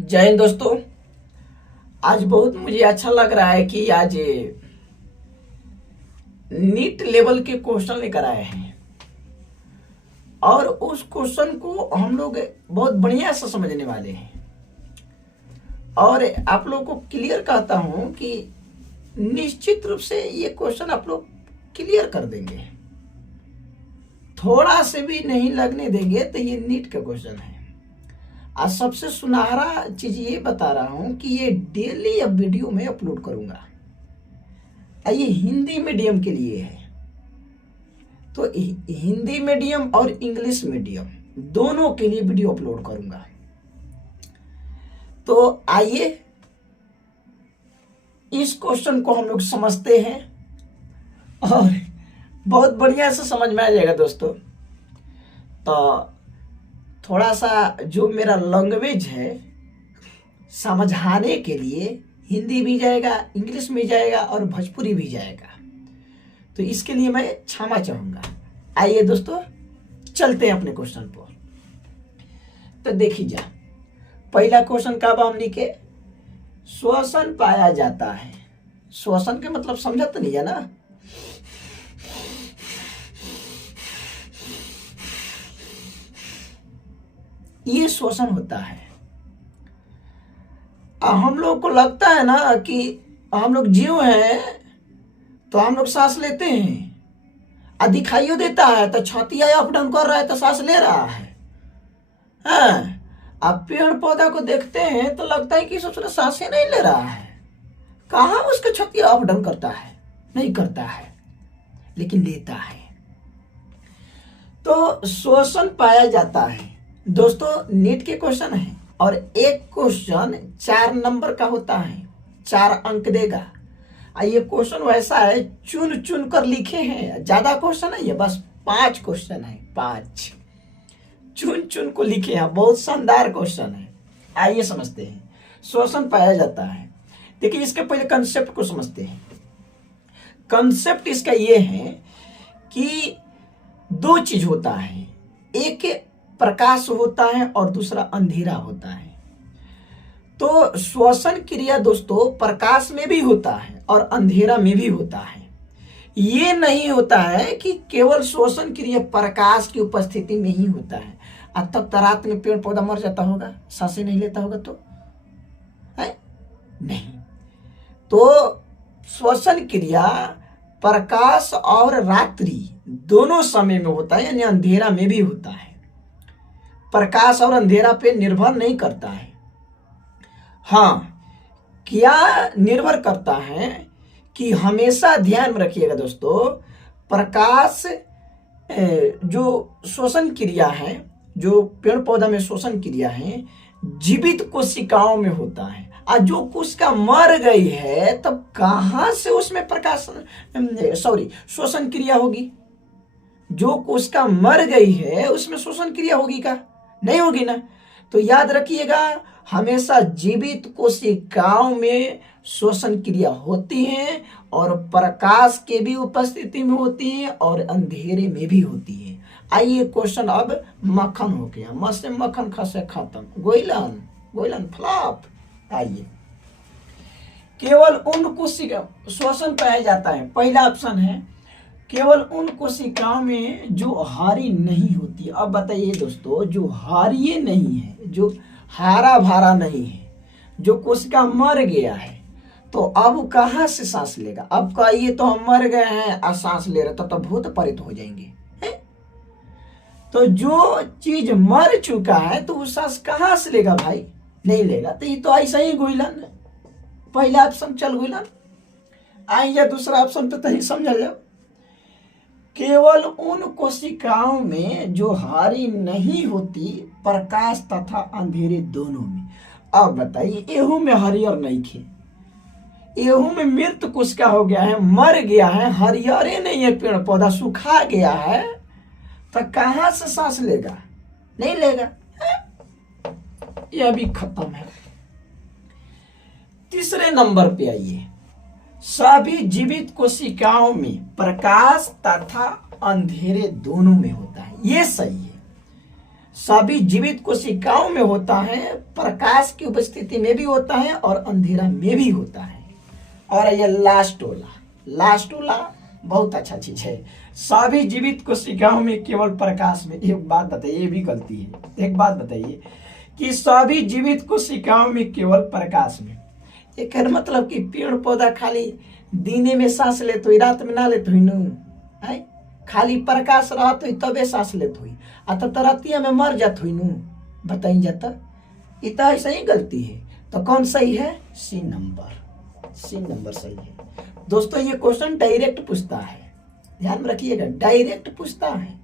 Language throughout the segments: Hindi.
जय हिंद दोस्तों। आज बहुत मुझे अच्छा लग रहा है कि आज नीट लेवल के क्वेश्चन लेकर आए हैं और उस क्वेश्चन को हम लोग बहुत बढ़िया से समझने वाले हैं और आप लोग को क्लियर कहता हूं कि निश्चित रूप से ये क्वेश्चन आप लोग क्लियर कर देंगे, थोड़ा से भी नहीं लगने देंगे। तो ये नीट का क्वेश्चन है। आज सबसे सुनहरा चीज ये बता रहा हूं कि ये डेली अब वीडियो में अपलोड करूंगा। ये हिंदी मीडियम के लिए है, तो हिंदी मीडियम और इंग्लिश मीडियम दोनों के लिए वीडियो अपलोड करूंगा। तो आइए इस क्वेश्चन को हम लोग समझते हैं और बहुत बढ़िया से समझ में आ जाएगा दोस्तों। तो थोड़ा सा जो मेरा लैंग्वेज है समझाने के लिए हिंदी भी जाएगा, इंग्लिश भी जाएगा और भोजपुरी भी जाएगा, तो इसके लिए मैं क्षमा चाहूंगा। आइए दोस्तों चलते हैं अपने क्वेश्चन पर। तो देखिए जा पहला क्वेश्चन का हमनी के श्वसन पाया जाता है। श्वसन के मतलब समझत नहीं है ना। ये श्वसन होता है। हम लोग को लगता है ना कि हम लोग जीव हैं तो हम लोग सांस लेते हैं, और दिखाइयो देता है तो छाती अप डाउन कर रहा है तो सांस ले रहा है। हाँ, आप पेड़ पौधा को देखते हैं तो लगता है कि सबसे सांसें नहीं ले रहा है। कहाँ उसका छाती अप डाउन करता है? नहीं करता है, लेकिन लेता है। तो श्वसन पाया जाता है दोस्तों। नीट के क्वेश्चन है और एक क्वेश्चन 4 नंबर का होता है, 4 अंक देगा। ये क्वेश्चन वैसा है चुन चुन कर लिखे हैं, ज्यादा क्वेश्चन है, ये बस 5 क्वेश्चन है, 5 चुन चुन को लिखे हैं। बहुत शानदार क्वेश्चन है। आइए समझते हैं। श्वसन पाया जाता है। देखिए इसके पहले कंसेप्ट को समझते हैं। कंसेप्ट इसका ये है कि 2 चीज होता है, एक प्रकाश होता है और दूसरा अंधेरा होता है। तो श्वसन क्रिया दोस्तों प्रकाश में भी होता है और अंधेरा में भी होता है। ये नहीं होता है कि केवल श्वसन क्रिया प्रकाश की उपस्थिति में ही होता है। अब तक रात में पेड़ पौधा मर जाता होगा, सांसें नहीं लेता होगा तो है नहीं। तो श्वसन क्रिया प्रकाश और रात्रि दोनों समय में होता है, यानी अंधेरा में भी होता है। प्रकाश और अंधेरा पे निर्भर नहीं करता है। हाँ, क्या निर्भर करता है कि हमेशा ध्यान में रखिएगा दोस्तों, प्रकाश जो श्वसन क्रिया है, जो पेड़ पौधा में श्वसन क्रिया है, जीवित कोशिकाओं में होता है। और जो कोशिका मर गई है तब कहां से उसमें श्वसन क्रिया होगी? जो कोशिका मर गई है उसमें श्वसन क्रिया होगी का? नहीं होगी ना। तो याद रखिएगा, हमेशा जीवित कोशिकाओं में श्वसन क्रिया होती है और प्रकाश के भी उपस्थिति में होती है और अंधेरे में भी होती है। आइए क्वेश्चन अब मक्खन हो गया, मस से मक्खन खसे खत्म, गोइलन गोइलन फ्लॉप। आइए केवल उन कोशिका श्वसन पाया जाता है। पहला ऑप्शन है केवल उन कोशिकाओं में जो हारी नहीं होती। अब बताइए दोस्तों, जो हारी नहीं है, जो हारा भारा नहीं है, जो कोशिका मर गया है, तो अब कहाँ से सांस लेगा? अब कहिए तो हम मर गए हैं और सांस ले रहे तो भूत परित हो जाएंगे है? तो जो चीज मर चुका है तो वो सांस कहाँ से लेगा भाई? नहीं लेगा। तो ये तो ऐसा ही गोइलन, पहला ऑप्शन चल गोइलन। आइए दूसरा ऑप्शन तो तही समझ जाओ। केवल उन कोशिकाओं में जो हारी नहीं होती, प्रकाश तथा अंधेरे दोनों में। अब बताइए, एहू में हरियर नहीं खे, एहू में मृत कोशिका हो गया है, मर गया है, हरियरे नहीं है, पेड़ पौधा सूखा गया है, तो कहां से सांस लेगा? नहीं लेगा। यह भी खत्म है। तीसरे नंबर पे आइए। सभी जीवित कोशिकाओं में प्रकाश तथा अंधेरे दोनों में होता है। ये सही है। सभी जीवित कोशिकाओं में होता है, प्रकाश की उपस्थिति में भी होता है और अंधेरा में भी होता है। और ये लास्ट वाला बहुत अच्छा चीज है, सभी जीवित कोशिकाओं में केवल प्रकाश में। एक बात बताइए, ये भी गलती है। एक बात बताइए कि सभी जीवित कोशिकाओं में केवल प्रकाश में, एक मतलब कि पेड़ पौधा खाली दिने में सांस लेत हुई, रात में ना लेत हुई नु, खाली प्रकाश रहत हुई तबे सांस लेत हुई, तो रतिया में मर जात हुई नु। बताई जाता, इतना ऐसा ही गलती है। तो कौन सही है? सी नंबर सही है। दोस्तों ये क्वेश्चन डायरेक्ट पूछता है, ध्यान में रखिएगा, डायरेक्ट पूछता है।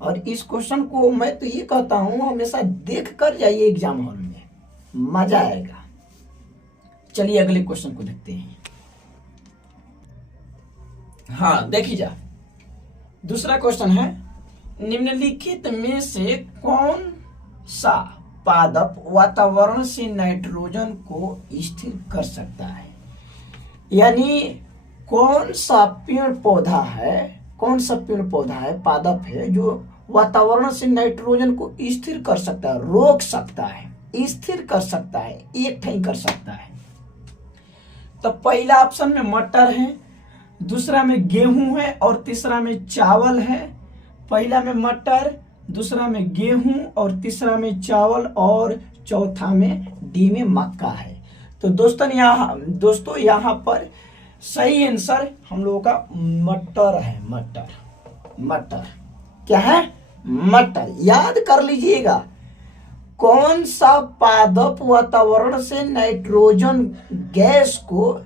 और इस क्वेश्चन को मैं तो ये कहता हूं हमेशा देख कर जाइए एग्जाम हॉल में, मजा आएगा। चलिए अगले क्वेश्चन को देखते हैं। हाँ देखिए जा, दूसरा क्वेश्चन है, निम्नलिखित में से कौन सा पादप वातावरण से नाइट्रोजन को स्थिर कर सकता है? यानी कौन सा पेड़ पौधा है, पादप है जो वातावरण से नाइट्रोजन को स्थिर कर सकता है, रोक सकता है, स्थिर कर सकता है, एक ठई कर सकता है। तो पहला ऑप्शन में मटर है, दूसरा में गेहूं है और तीसरा में चावल है। पहला में मटर, दूसरा में गेहूं और तीसरा में चावल और चौथा में डी में मक्का है। तो दोस्तों यहाँ पर सही आंसर हम लोगों का मटर है। मटर क्या है? मटर। याद कर लीजिएगा, कौन सा पादप वातावरण से नाइट्रोजन गैस को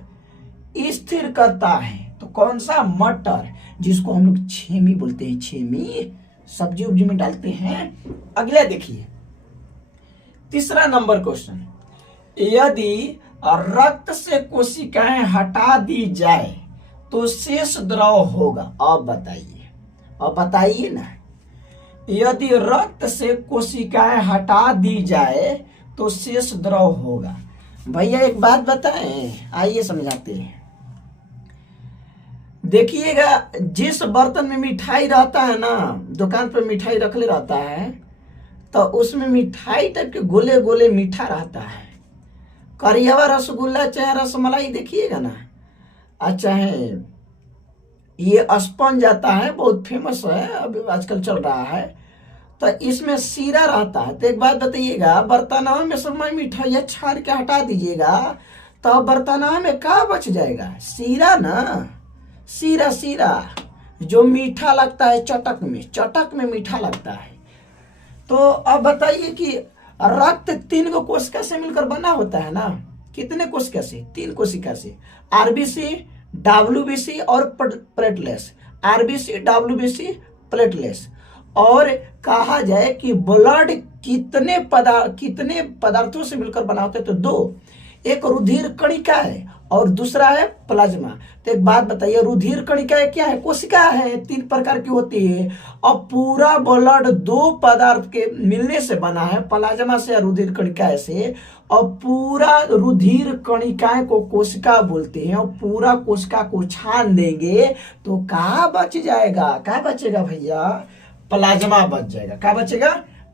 स्थिर करता है? तो कौन सा? मटर, जिसको हम लोग छेमी बोलते हैं। छेमी सब्जी उब्जी में डालते हैं। अगला देखिए, तीसरा नंबर क्वेश्चन, यदि रक्त से कोशिकाएं हटा दी जाए तो शेष द्रव होगा। अब बताइए ना, यदि रक्त से कोशिकाएं हटा दी जाए तो शेष द्रव होगा। भैया एक बात बताएं, आइए समझाते हैं। देखिएगा, जिस बर्तन में मिठाई रहता है ना, दुकान पर मिठाई रखले रहता है, तो उसमें मिठाई टाइप के गोले गोले मीठा रहता है। करियावा रसगुल्ला चाहे रसमलाई देखिएगा ना, अच्छा है, ये स्पंज आता है, बहुत फेमस है, अभी आजकल चल रहा है। तो इसमें सीरा रहता है। तो एक बात बताइएगा, बर्तनवा में समय मिठाई छाड़ के हटा दीजिएगा तो बर्तनवा में क्या बच जाएगा? सीरा ना, सीरा जो मीठा लगता है, चटक में मीठा लगता है। तो अब बताइए कि रक्त 3 कोशिका से मिलकर बना होता है ना। कितने कोशिका से? 3 कोशिका से, आरबीसी, डब्ल्यूबीसी और प्लेटलेट्स। RBC, WBC, platelets. और कहा जाए कि ब्लड कितने पदार्थों से मिलकर बना होता है? तो 2, एक रुधिर कणिका है और दूसरा है प्लाज्मा। तो एक बात बताइए, रुधिर कणिका क्या है? कोशिका है, 3 प्रकार की होती है। और पूरा ब्लड 2 पदार्थ के मिलने से बना है, प्लाज्मा से और रुधिर कणिका से। और पूरा रुधिर कणिकाएं को कोशिका बोलते हैं। और पूरा कोशिका को छान देंगे तो क्या बच जाएगा? क्या बचेगा भैया? प्लाज्मा बच जाएगा। क्या बचेगा?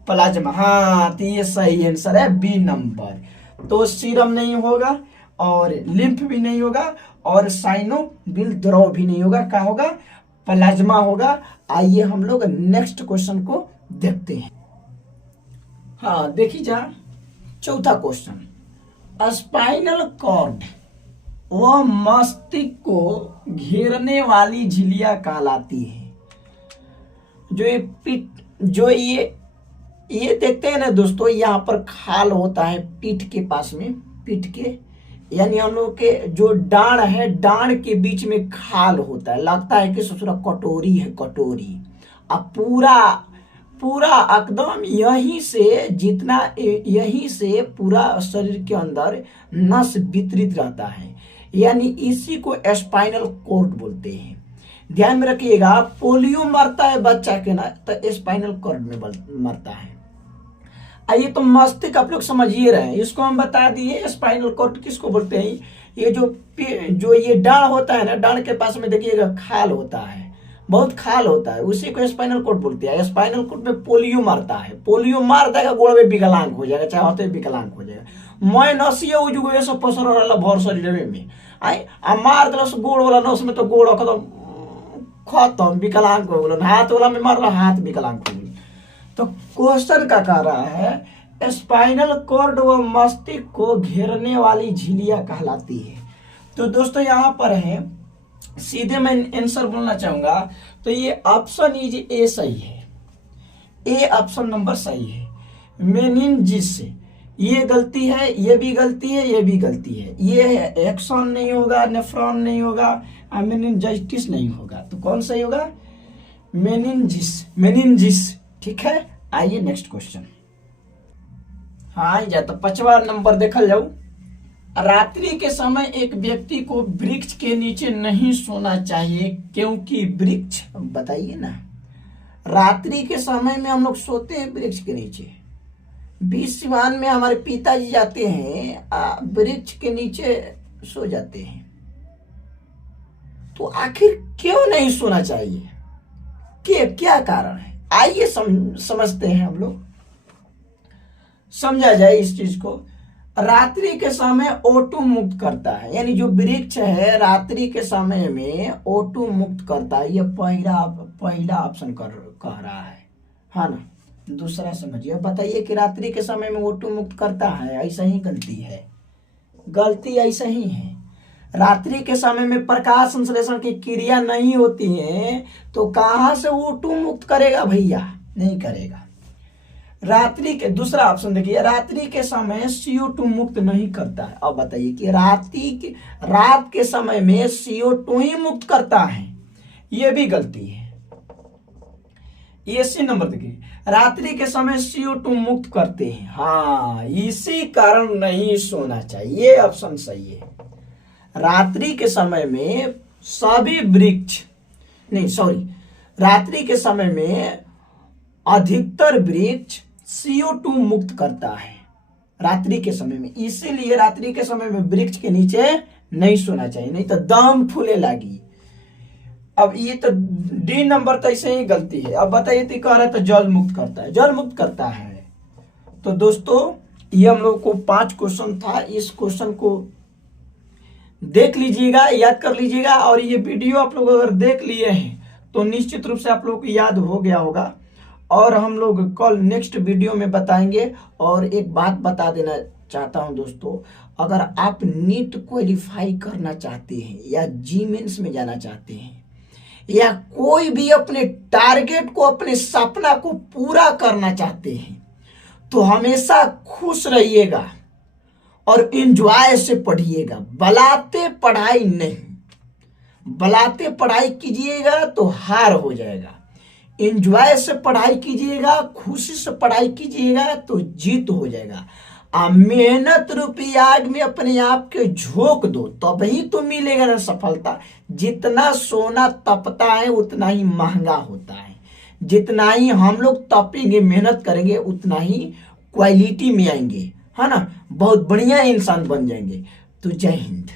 प्लाज्मा। हाँ, तो ये सही आंसर है, बी नंबर। तो सीरम नहीं होगा और लिम्फ भी नहीं होगा और साइनोविल द्रव भी नहीं होगा। क्या होगा? प्लाज्मा होगा। आइए हम लोग नेक्स्ट क्वेश्चन को देखते हैं। हाँ देखिए जा, चौथा क्वेश्चन, स्पाइनल कॉर्ड वह मस्तिष्क को घेरने वाली झिल्लियां कहलाती है। जो ये देखते हैं ना दोस्तों, यहाँ पर खाल होता है पीठ के पास में, पीठ के, यानी हम लोग के जो डांड है, डांड के बीच में खाल होता है। लगता है कि ससुरा कटोरी है, कटोरी। अब पूरा एकदम यहीं से पूरा शरीर के अंदर नस वितरित रहता है, यानी इसी को स्पाइनल कॉर्ड बोलते हैं। ध्यान में रखिएगा, पोलियो मरता है बच्चा के ना, तो स्पाइनल कॉर्ड में मरता है। आइए तो मस्तिष्क आप लोग समझिए रहे हैं, इसको हम बता दिए स्पाइनल कॉर्ड किसको बोलते हैं। ये जो ये डांड होता है ना, डांड के पास में देखिएगा खाल होता है। बहुत खाल होता है, उसी को स्पाइनल कोड बोलते हैं। स्पाइनल कोड में पोलियो मारता है, पोलियो मार देगा गोड़ में विकलांग हो जाएगा, चाहे होते विकलांग हो जाएगा। मैं नसिए उजुगो ये सब पसर रहला भर शरीर में आई आ मार दिलस गोड़ वाला नस में तो गोड़ एकदम खत्म विकलांग हो गल, हाथ वाला में मारला हाथ विकलांग हो गल। तो क्वेश्चन का कह रहा है स्पाइनल कॉर्ड व मस्तिष्क को घेरने वाली झिल्लियां कहलाती है। तो दोस्तों यहाँ पर है, सीधे मैं आंसर बोलना चाहूंगा, तो ये ऑप्शन इज ए सही है, ए ऑप्शन नंबर सही है। मेनिनजिस ये गलती है, ये भी गलती है, ये भी गलती है। ये एक्सन नहीं होगा, नेफ्रॉन नहीं होगा, मेनिनजाइटिस नहीं होगा, तो कौन सही होगा? मेनिनजिस, मेनिनजिस। ठीक है, आइए नेक्स्ट क्वेश्चन। हाँ जा तो 5वां नंबर देखल जाऊ। रात्रि के समय एक व्यक्ति को वृक्ष के नीचे नहीं सोना चाहिए क्योंकि वृक्ष, बताइए ना, रात्रि के समय में हम लोग सोते हैं वृक्ष के नीचे। 20 सिवान में हमारे पिताजी जाते हैं वृक्ष के नीचे सो जाते हैं, तो आखिर क्यों नहीं सोना चाहिए, क्या कारण है? आइए समझते हैं हम लोग, समझा जाए इस चीज को। रात्रि के समय O2 मुक्त करता है, यानी जो वृक्ष है रात्रि के समय में O2 मुक्त करता है, ये पहला ऑप्शन कह रहा है ना। दूसरा समझिए, बताइए कि रात्रि के समय में O2 मुक्त करता है, ऐसा ही गलती है, गलती ऐसा ही है। रात्रि के समय में प्रकाश संश्लेषण की क्रिया नहीं होती है, तो कहां से O2 मुक्त करेगा भैया? नहीं करेगा। रात्रि के, दूसरा ऑप्शन देखिए, रात्रि के समय CO2 मुक्त नहीं करता है। अब बताइए कि रात के समय में CO2 ही मुक्त करता है, ये भी गलती है। ये सी नंबर देखिए, रात्रि के समय CO2 मुक्त करते हैं, हाँ, इसी कारण नहीं सोना चाहिए, ये ऑप्शन सही है। रात्रि के समय में सभी वृक्ष, नहीं सॉरी, रात्रि के समय में अधिकतर वृक्ष CO2 मुक्त करता है रात्रि के समय में, इसीलिए रात्रि के समय में वृक्ष के नीचे नहीं सोना चाहिए, नहीं तो दम फूले लगी। अब ये तो डी नंबर तो ऐसे ही गलती है। अब बताइए तो कह रहा है तो जल मुक्त करता है, जल मुक्त करता है। तो दोस्तों ये हम लोग को 5 क्वेश्चन था, इस क्वेश्चन को देख लीजिएगा, याद कर लीजिएगा, और ये वीडियो आप लोग अगर देख लिए हैं तो निश्चित रूप से आप लोग को याद हो गया होगा। और हम लोग कल नेक्स्ट वीडियो में बताएंगे। और एक बात बता देना चाहता हूं दोस्तों, अगर आप नीट क्वालिफाई करना चाहते हैं या जी मेंस में जाना चाहते हैं या कोई भी अपने टारगेट को, अपने सपना को पूरा करना चाहते हैं, तो हमेशा खुश रहिएगा और एंजॉय से पढ़िएगा। बलाते पढ़ाई नहीं, बलाते पढ़ाई कीजिएगा तो हार हो जाएगा। एंजॉय से पढ़ाई कीजिएगा, खुशी से पढ़ाई कीजिएगा तो जीत हो जाएगा। मेहनत रूपी आग में अपने आप के झोंक दो, तभी तो मिलेगा ना सफलता। जितना सोना तपता है उतना ही महंगा होता है, जितना ही हम लोग तपेंगे, मेहनत करेंगे, उतना ही क्वालिटी में आएंगे, है ना, बहुत बढ़िया इंसान बन जाएंगे। तो जय हिंद।